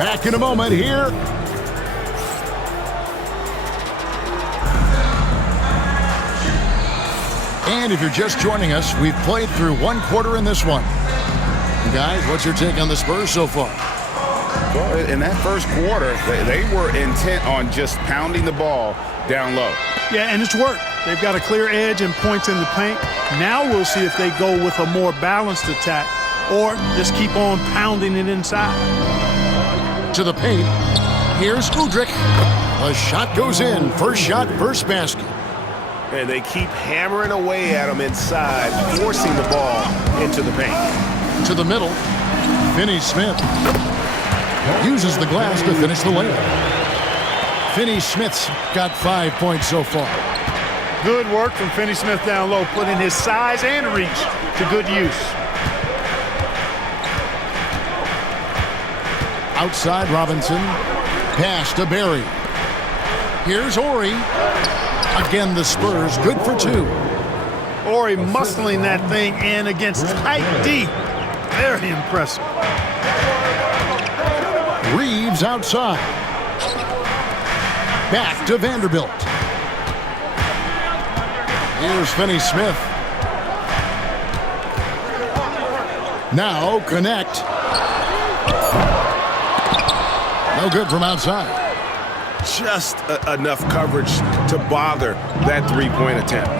Back in a moment here. And if you're just joining us, we've played through one quarter in this one. Guys, what's your take on the Spurs so far? Well, in that first quarter, they were intent on just pounding the ball down low. Yeah, and it's worked. They've got a clear edge and points in the paint. Now we'll see if they go with a more balanced attack or just keep on pounding it inside. To the paint. Here's Udrih. A shot goes in. First shot, first basket. And they keep hammering away at him inside, forcing the ball into the paint. To the middle. Finney-Smith uses the glass to finish the layup. Finney-Smith's got 5 points so far. Good work from Finney-Smith down low, putting his size and reach to good use. Outside Robinson. Pass to Barry. Here's Horry. Again, the Spurs good for two. Horry muscling that thing in against tight D. Very impressive. Reeves outside. Back to Vanderbilt. Here's Finney-Smith. Now connect. No good from outside. Just enough coverage to bother that three-point attempt.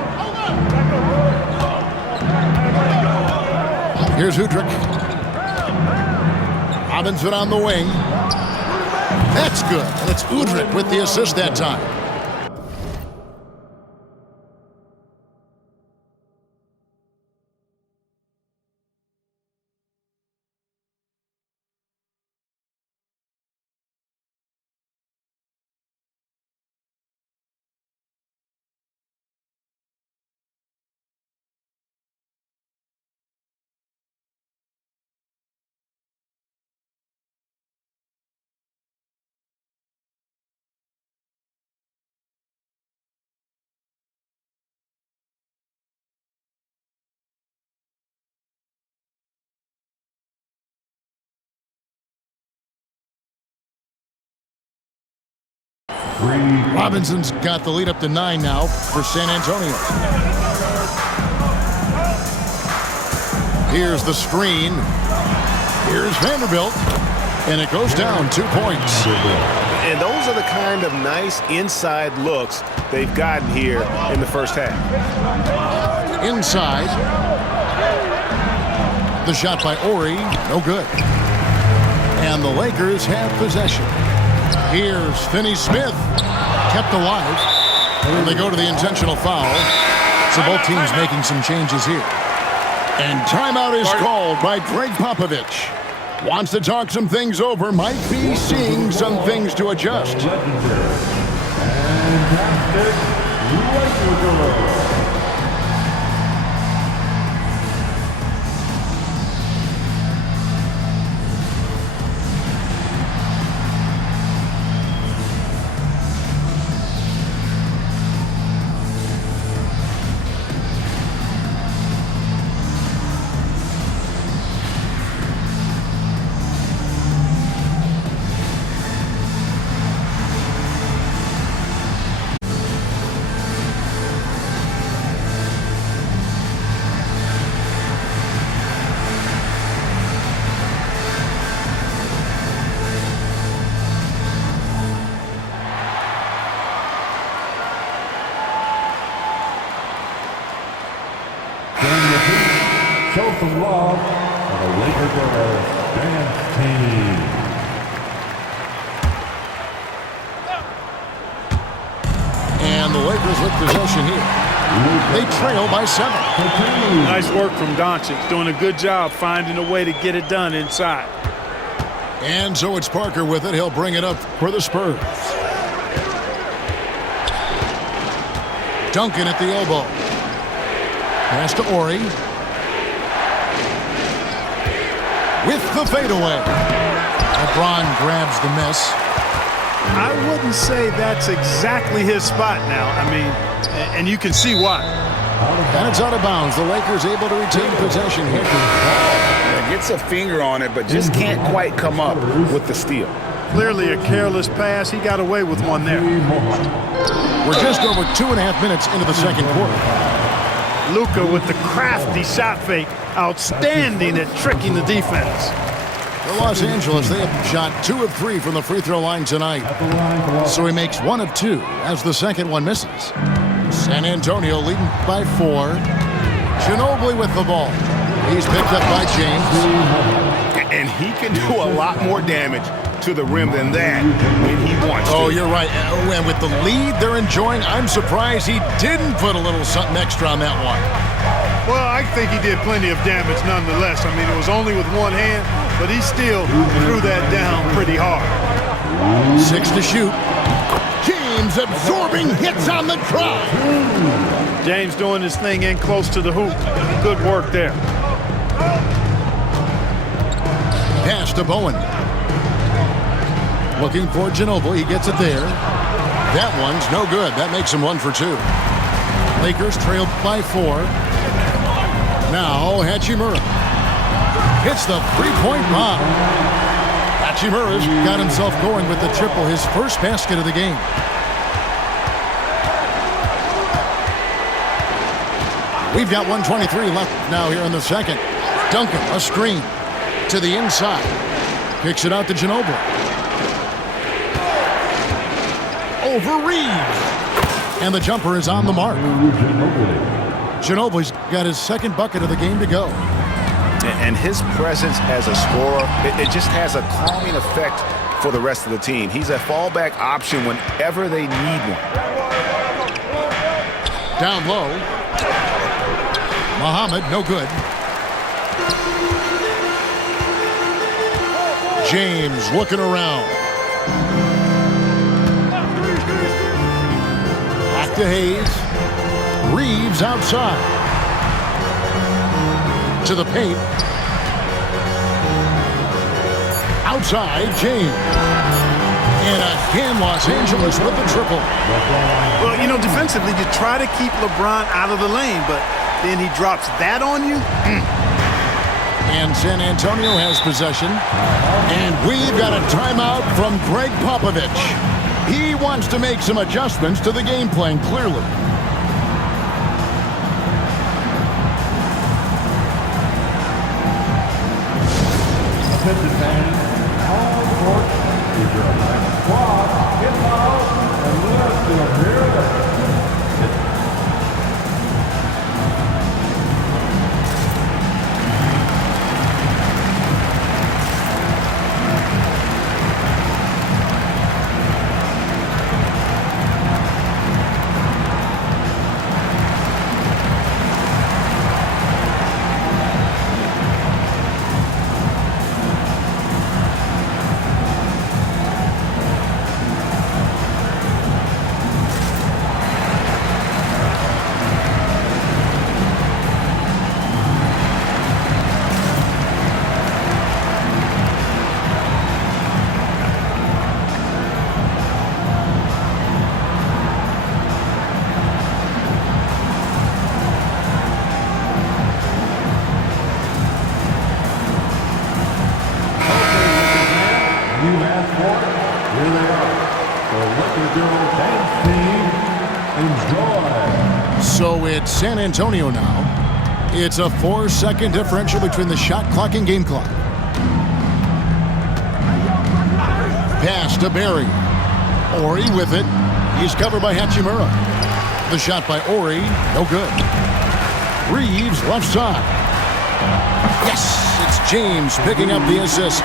Here's Udrih. Robinson on the wing. That's good. It's Udrih with the assist that time. Robinson's got the lead up to 9 now for San Antonio. Here's the screen. Here's Vanderbilt. And it goes down 2 points. And those are the kind of nice inside looks they've gotten here in the first half. Inside. The shot by Horry, no good. And the Lakers have possession. Here's Finney-Smith, kept alive. And they go to the intentional foul. So both teams making some changes here. And timeout is called by Greg Popovich. Wants to talk some things over, might be seeing some things to adjust. Show some love for the Laker Girls Dance Team. And the Lakers with possession here. They trail by 7. Nice work from Doncic, doing a good job finding a way to get it done inside. And so it's Parker with it. He'll bring it up for the Spurs. Duncan at the elbow. Pass to Horry. With the fadeaway. LeBron grabs the miss. I wouldn't say that's exactly his spot now. I mean, and you can see why. And it's out of bounds. The Lakers able to retain possession here. Gets a finger on it, but just can't quite come up with the steal. Clearly a careless pass. He got away with one there. We're just over 2.5 minutes into the second quarter. Luka with the crafty shot fake. Outstanding at tricking the defense. For Los Angeles, they have shot 2 of 3 from the free throw line tonight. So he makes 1 of 2 as the second one misses. San Antonio leading by 4. Ginobili with the ball. He's picked up by James. And he can do a lot more damage to the rim than that when he wants to. Oh, you're right. And with the lead they're enjoying, I'm surprised he didn't put a little something extra on that one. Well, I think he did plenty of damage nonetheless. I mean, it was only with one hand, but he still threw that down pretty hard. 6 to shoot. James absorbing hits on the drive. James doing his thing in close to the hoop. Good work there. Pass to Bowen. Looking for Ginobili. He gets it there. That one's no good. That makes him 1 for 2. Lakers trailed by 4. Now Hachimura hits the three-point bomb. Hachimura's got himself going with the triple, his first basket of the game. We've got 1:23 left now here in the second. Duncan, a screen to the inside. Kicks it out to Ginobili. Over Reeves. And the jumper is on the mark. Ginobili's got his second bucket of the game to go. And his presence as a scorer, it just has a calming effect for the rest of the team. He's a fallback option whenever they need one. Down low. Muhammad, no good. James looking around. Back to Hayes. Reeves outside. To the paint. Outside, James. And again, Los Angeles with the triple. Well, you know, defensively, you try to keep LeBron out of the lane, but then he drops that on you. And San Antonio has possession. And we've got a timeout from Greg Popovich. He wants to make some adjustments to the game plan, clearly. Attention fans, all court is your squad involved unless you're here. So it's San Antonio now. It's a 4-second differential between the shot clock and game clock. Pass to Barry. Ori with it. He's covered by Hachimura. The shot by Ori, no good. Reeves left side. Yes, it's James picking up the assist.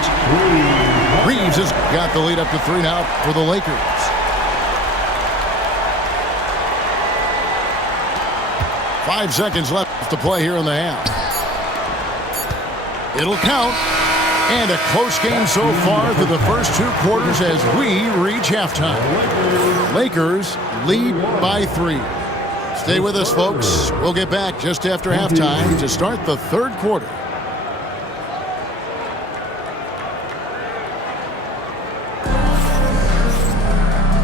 Reeves has got the lead up to 3 now for the Lakers. Five seconds left to play here in the half. It'll count. And a close game so far through the first 2 quarters as we reach halftime. Lakers lead by 3. Stay with us, folks. We'll get back just after halftime to start the third quarter.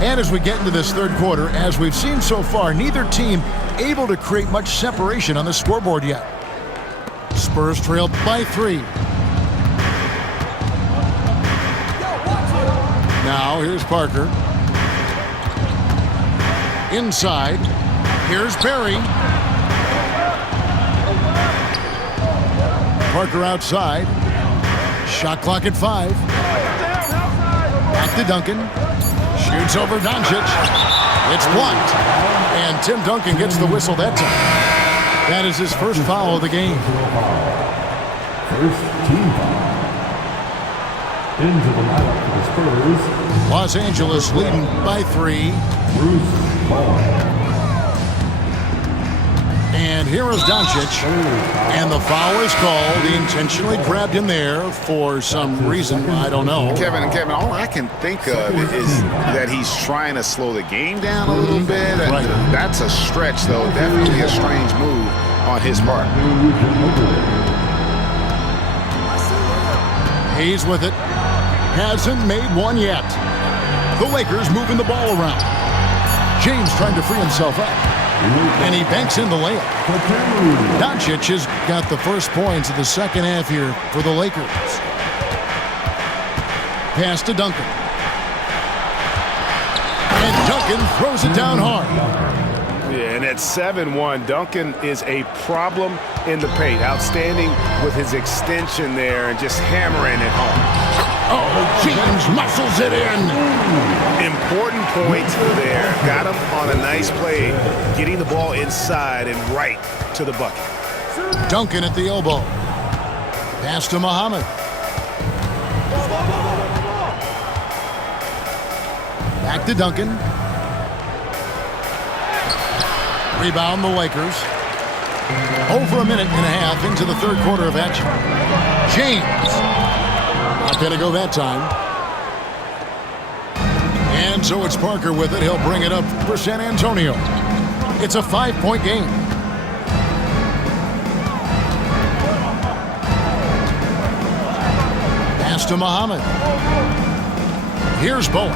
And as we get into this third quarter, as we've seen so far, neither team able to create much separation on the scoreboard yet. Spurs trailed by 3. Now here's Parker. Inside. Here's Barry. Parker outside. Shot clock at 5. Back to Duncan. Shoots over Doncic. It's blocked. And Tim Duncan gets the whistle that time. That is his first foul of the game. First team foul. Into the lineup for the Spurs, Los Angeles leading by 3. Bruce Bowen. And here is Doncic. And the foul is called. He intentionally grabbed him there for some reason. I don't know. Kevin, all I can think of is that he's trying to slow the game down a little bit. Right. That's a stretch, though. Definitely a strange move on his part. He's with it. Hasn't made one yet. The Lakers moving the ball around. James trying to free himself up. And he banks in the layup. Doncic has got the first points of the second half here for the Lakers. Pass to Duncan. And Duncan throws it down hard. Yeah, and at 7-1, Duncan is a problem in the paint. Outstanding with his extension there and just hammering it home. Oh, James muscles it in. Important point there. Got him on a nice play, getting the ball inside and right to the bucket. Duncan at the elbow. Pass to Muhammad. Back to Duncan. Rebound the Lakers. Over a minute and a half into the third quarter of action. James. Not going to go that time. And so it's Parker with it. He'll bring it up for San Antonio. It's a 5-point game. Pass to Muhammad. Here's Bowen.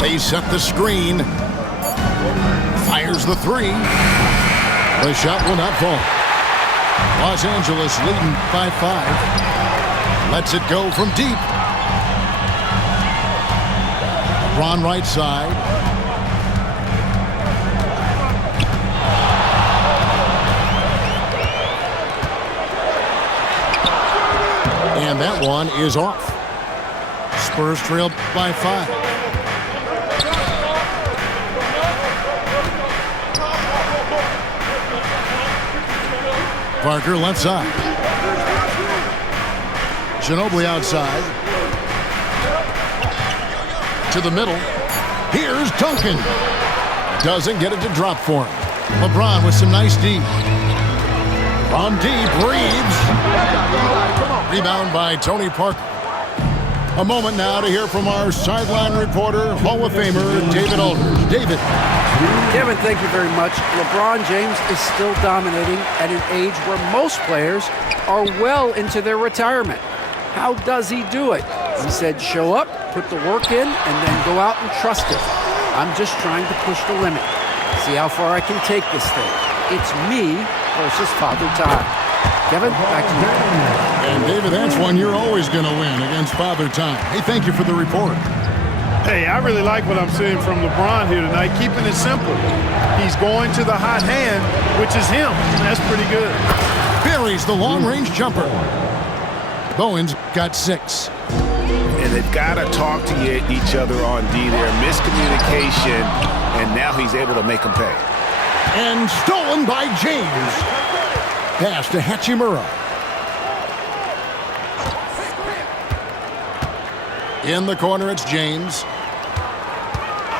They set the screen. Fires the 3. The shot will not fall. Los Angeles leading by 5. Lets it go from deep. LeBron right side. And that one is off. Spurs trail by 5. Parker left side. Ginobili outside. To the middle. Here's Duncan. Doesn't get it to drop for him. LeBron with some nice D. From deep, Reeves. Rebound by Tony Parker. A moment now to hear from our sideline reporter, Hall of Famer David Aldridge. David. Kevin, thank you very much. LeBron James is still dominating at an age where most players are well into their retirement. How does he do it? He said, show up, put the work in, and then go out and trust it. I'm just trying to push the limit. See how far I can take this thing. It's me versus Father Time. Kevin, back to you. And David, that's one you're always going to win against Father Time. Hey, thank you for the report. Hey, I really like what I'm seeing from LeBron here tonight, keeping it simple. He's going to the hot hand, which is him. That's pretty good. Buries the long-range jumper. Bowen's got 6. And they've got to talk to each other on D there. Miscommunication, and now he's able to make them pay. And stolen by James. Pass to Hachimura. In the corner, it's James.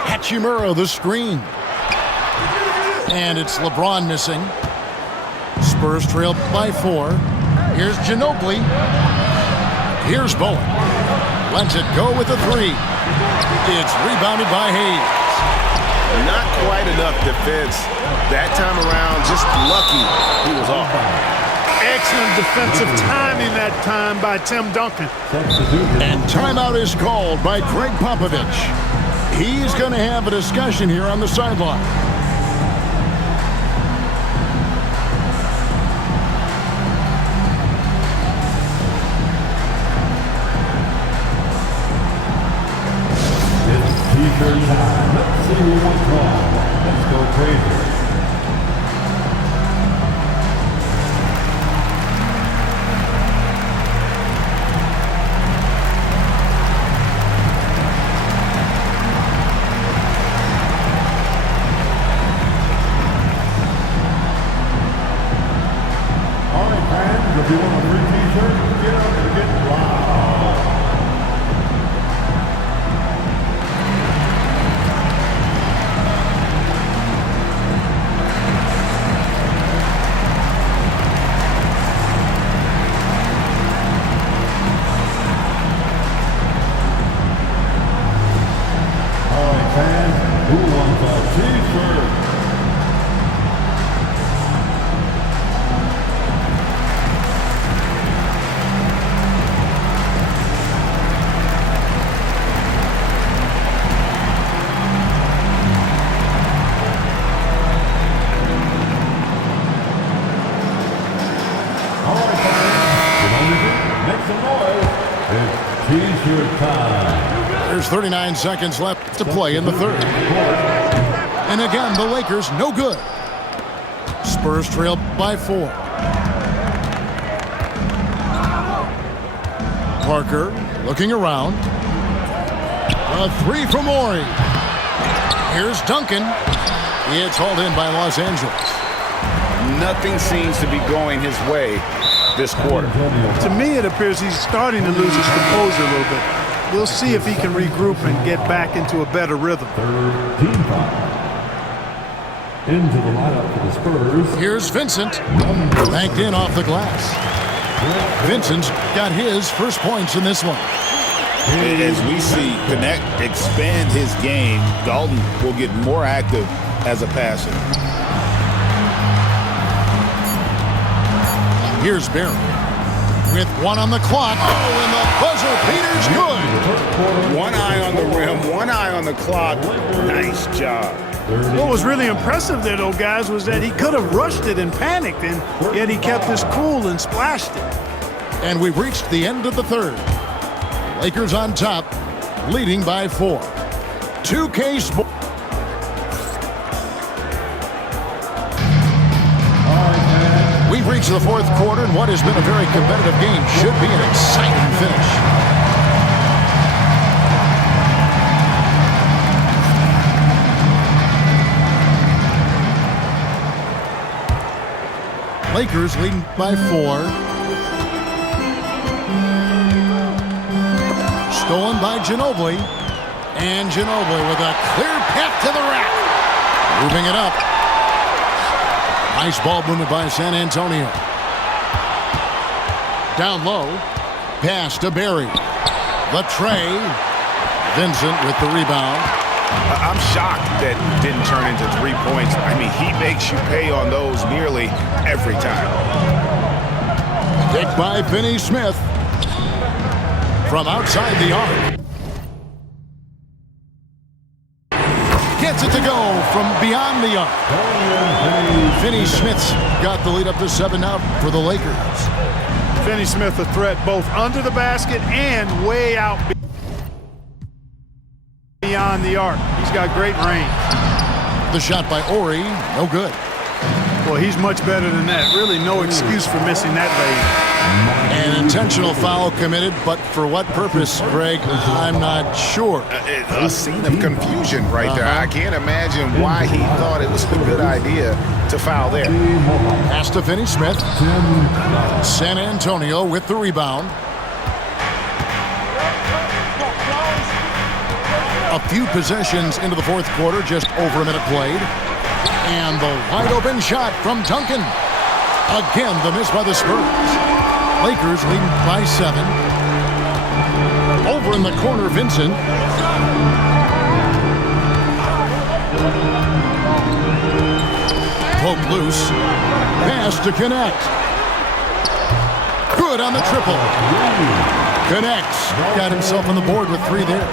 Hachimura, the screen. And it's LeBron missing. Spurs trail by 4. Here's Ginobili. Here's Bowen. Lets it go with a 3. It's rebounded by Hayes. Not quite enough defense that time around. Just lucky he was off. Excellent defensive timing that time by Tim Duncan. And timeout is called by Greg Popovich. He's going to have a discussion here on the sideline. T-shirt time. Let's see who wants one. Let's go crazy. All right, fans, if you want a free T-shirt, get up and get loud. All right, fans, who wants a T-shirt? All right, fans, you know, make some noise. It's T-shirt time. There's 39 seconds left to play in the third. And again, the Lakers no good. Spurs trail by 4. Parker looking around. A 3 from Morey. Here's Duncan. It's hauled in by Los Angeles. Nothing seems to be going his way this quarter. To me, it appears he's starting to lose his composure a little bit. We'll see if he can regroup and get back into a better rhythm. Third team foul. Into the lineup for the Spurs. Here's Vincent. Banked in off the glass. Vincent's got his first points in this one. As we see Connect expand his game, Dalton will get more active as a passer. Here's Barry with 1 on the clock. Oh, and the buzzer beater's good. One eye on the rim, one eye on the clock. Nice job. What was really impressive there, though, guys, was that he could have rushed it and panicked, and yet he kept his cool and splashed it. And we've reached the end of the third. Lakers on top, leading by 4. 2K Sports. We've reached the fourth quarter, and what has been a very competitive game should be an exciting finish. Lakers leading by 4. Stolen by Ginobili. And Ginobili with a clear path to the rack. Moving it up. Nice ball movement by San Antonio. Down low. Pass to Barry. Latrey. Vincent with the rebound. I'm shocked that didn't turn into 3 points. I mean, he makes you pay on those nearly every time. Picked by Finney Smith. From outside the arc. Gets it to go from beyond the arc. Finney Smith's got the lead up to 7 now for the Lakers. Finney Smith a threat both under the basket and way out beyond the arc. He's got great range. The shot by Ori, no good. Well, he's much better than that. Really no excuse for missing that lane. An intentional foul committed, but for what purpose, Greg, I'm not sure. A scene of confusion right there. I can't imagine why he thought it was a good idea to foul there. Pass to Finney Smith. San Antonio with the rebound. A few possessions into the fourth quarter, just over a minute played. And the wide open shot from Duncan. Again, the miss by the Spurs. Lakers leading by 7. Over in the corner, Vincent. Poke loose. Pass to Connect. Good on the triple. Connects. Got himself on the board with 3 there.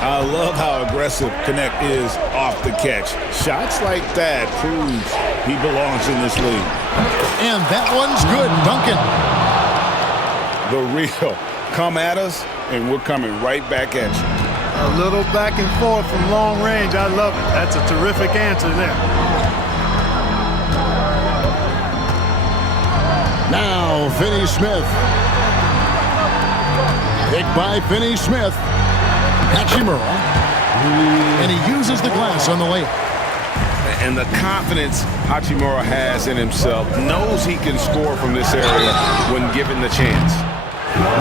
I love how aggressive Connect is off the catch. Shots like that proves he belongs in this league. And that one's good, Duncan. The real. Come at us, and we're coming right back at you. A little back and forth from long range. I love it. That's a terrific answer there. Now, Finney Smith. Picked by Finney Smith. Hachimura. And he uses the glass on the layup. And the confidence Hachimura has in himself, knows he can score from this area when given the chance.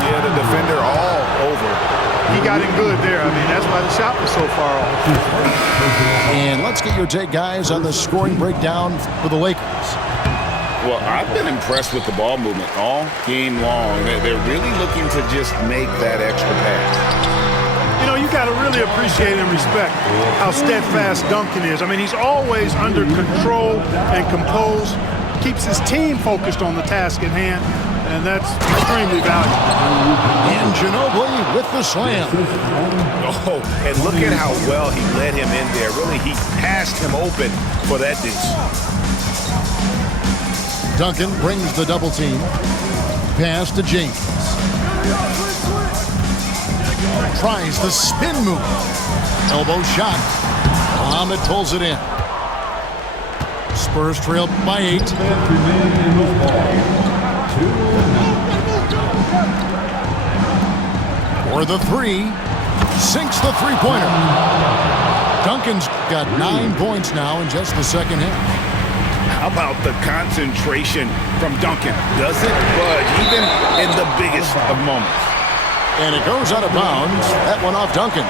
Yeah, the defender all over. He got in good there. I mean, that's why the shot was so far off. And let's get your take, guys, on the scoring breakdown for the Lakers. Well, I've been impressed with the ball movement all game long. They're really looking to just make that extra pass. You know, you got to really appreciate and respect how steadfast Duncan is. I mean, he's always under control and composed, keeps his team focused on the task at hand, and that's extremely valuable. And Ginobili with the slam. Oh, and look at how well he led him in there. Really, he passed him open for that deuce. Duncan brings the double team. Pass to James. Tries the spin move. Elbow shot. Muhammad pulls it in. Spurs trail by 8. For the 3. Sinks the three-pointer. Duncan's got 9 points now in just the second half. How about the concentration from Duncan? Doesn't budge, even in the biggest of moments. And it goes out of bounds. That one off Duncan.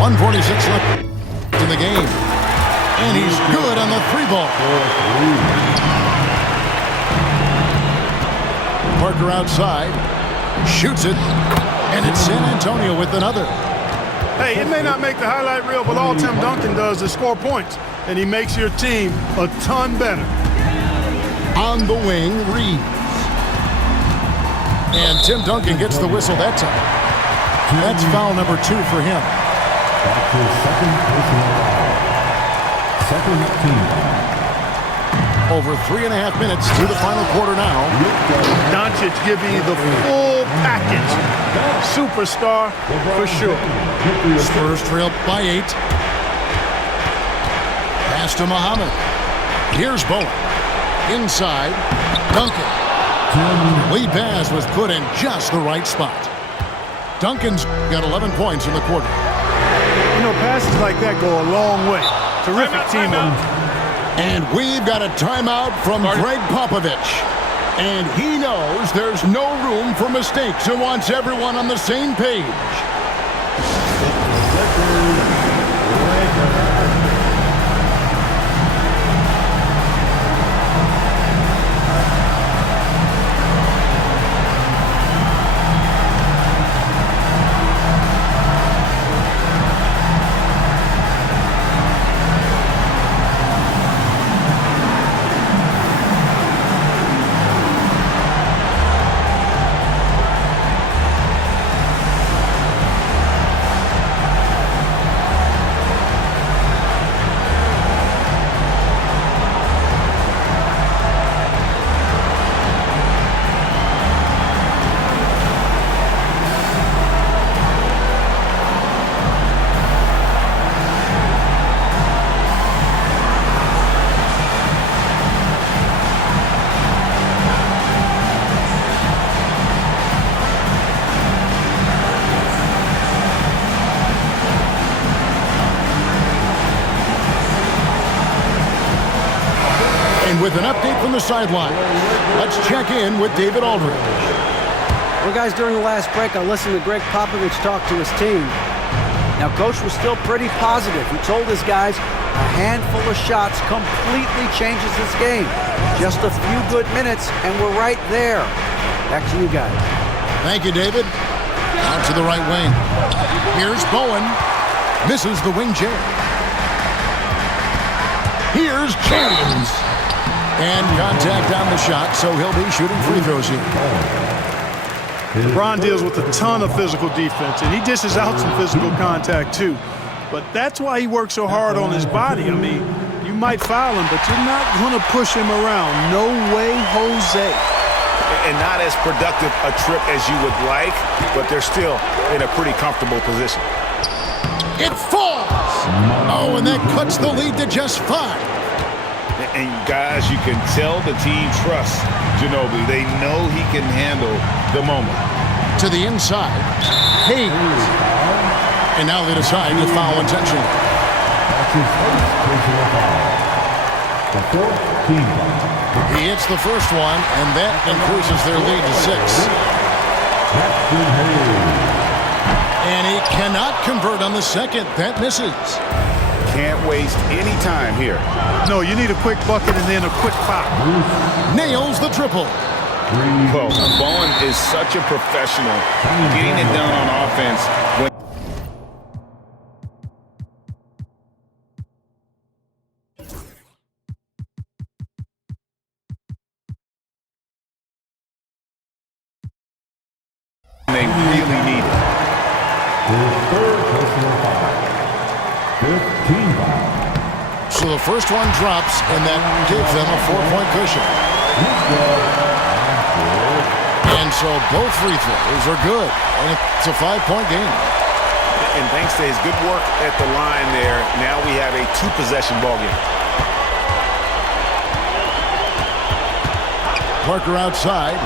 .146 left in the game. And he's good on the 3-ball. Parker outside. Shoots it. And it's San Antonio with another. Hey, it may not make the highlight reel, but all Tim Duncan does is score points, and he makes your team a ton better. On the wing, Reeves. And Tim Duncan gets the whistle that time. That's foul number 2 for him. That's his second personal foul. Second team. Over 3.5 minutes through the final quarter now. Doncic giving you the full package. Superstar for sure. Spurs trail by 8. Pass to Muhammad. Here's Bowen. Inside, Duncan. Lead pass was put in just the right spot. Duncan's got 11 points in the quarter. You know, passes like that go a long way. Terrific teamwork. And we've got a timeout from Greg Popovich. And he knows there's no room for mistakes and wants everyone on the same page. With an update from the sideline, let's check in with David Aldridge. Well, guys, during the last break, I listened to Greg Popovich talk to his team. Now, Coach was still pretty positive. He told his guys a handful of shots completely changes this game. Just a few good minutes, and we're right there. Back to you guys. Thank you, David. Out to the right wing. Here's Bowen. Misses the wing chair. Here's James. And contact on the shot, so he'll be shooting free throws here. LeBron deals with a ton of physical defense, and he dishes out some physical contact too. But that's why he works so hard on his body. I mean, you might foul him, but you're not going to push him around. No way, Jose. And not as productive a trip as you would like, but they're still in a pretty comfortable position. It falls! Oh, and that cuts the lead to just 5. And guys, you can tell the team trusts Ginobili. They know he can handle the moment. To the inside. Hayes. And now they decide to foul intentionally. That's his first personal foul. The fourth team foul. He hits the first one, and that increases their lead to 6. Jackson Hayes. And he cannot convert on the second. That misses. Can't waste any time here. No, you need a quick bucket and then a quick foul. Nails the triple. Well, Bowen is such a professional, getting it done on offense. They really need it. His third personal foul. Fifth team foul. So the first one drops, and that gives them a 4-point cushion. And so both free throws are good, and it's a 5-point game. And thanks to his good work at the line there, now we have a 2-possession ball game. Parker outside.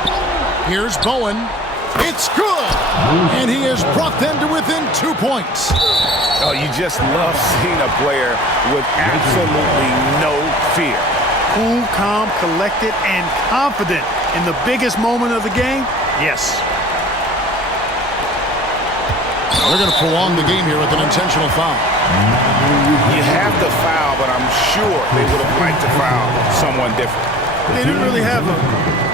Here's Bowen. It's good! And he has brought them to within 2 points. Oh, you just love seeing a player with absolutely no fear. Cool, calm, collected, and confident in the biggest moment of the game. Yes. They're going to prolong the game here with an intentional foul. You have to foul, but I'm sure they would have liked to foul someone different. They didn't really have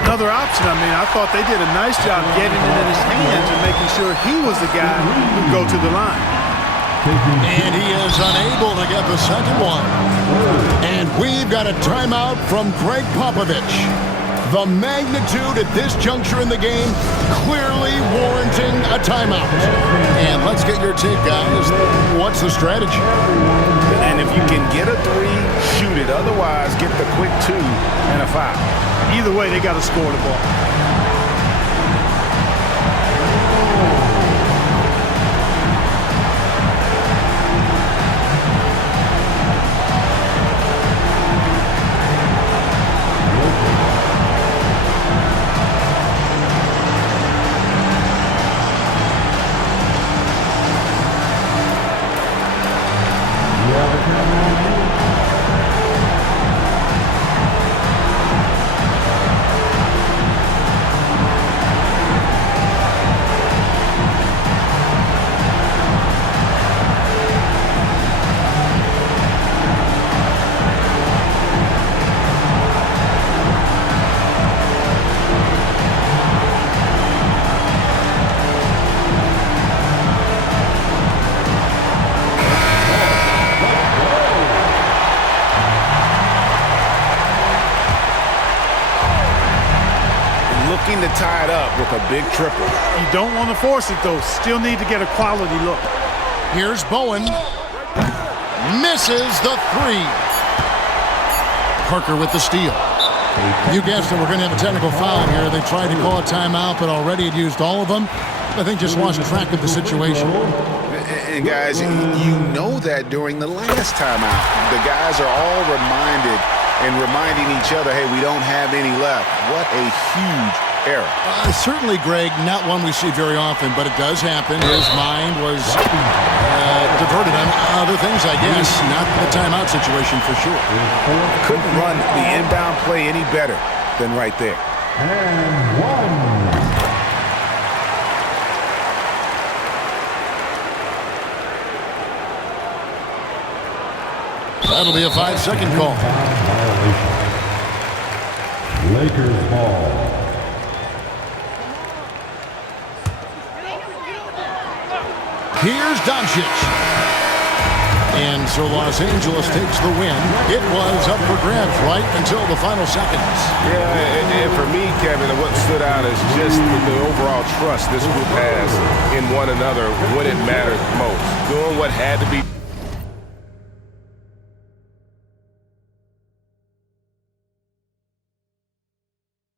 another option. I mean, I thought they did a nice job getting it in his hands and making sure he was the guy who'd go to the line. And he is unable to get the second one. And we've got a timeout from Greg Popovich. The magnitude at this juncture in the game clearly warranting a timeout. And let's get your take, guys. What's the strategy? And if you can get a 3, shoot it. Otherwise, get the quick 2 and a foul. Either way, they got to score the ball. Looking to tie it up with a big triple. You don't want to force it, though. Still need to get a quality look. Here's Bowen. Misses the 3. Parker with the steal. You guessed it, we're going to have a technical foul here. They tried to call a timeout, but already had used all of them. I think just lost track of the situation. And guys, you know that during the last timeout, the guys are all reminding each other, hey, we don't have any left. What a huge error. Certainly, Greg, not one we see very often, but it does happen. His mind was diverted on other things, I guess. Not the timeout situation for sure. Couldn't run the inbound play any better than right there. And one. That'll be a 5-second call. Lakers ball. Here's Doncic. And so Los Angeles takes the win. It was up for grabs right until the final seconds. Yeah, and for me, Kevin, what stood out is just the overall trust this group has in one another when it matters most. Doing what had to be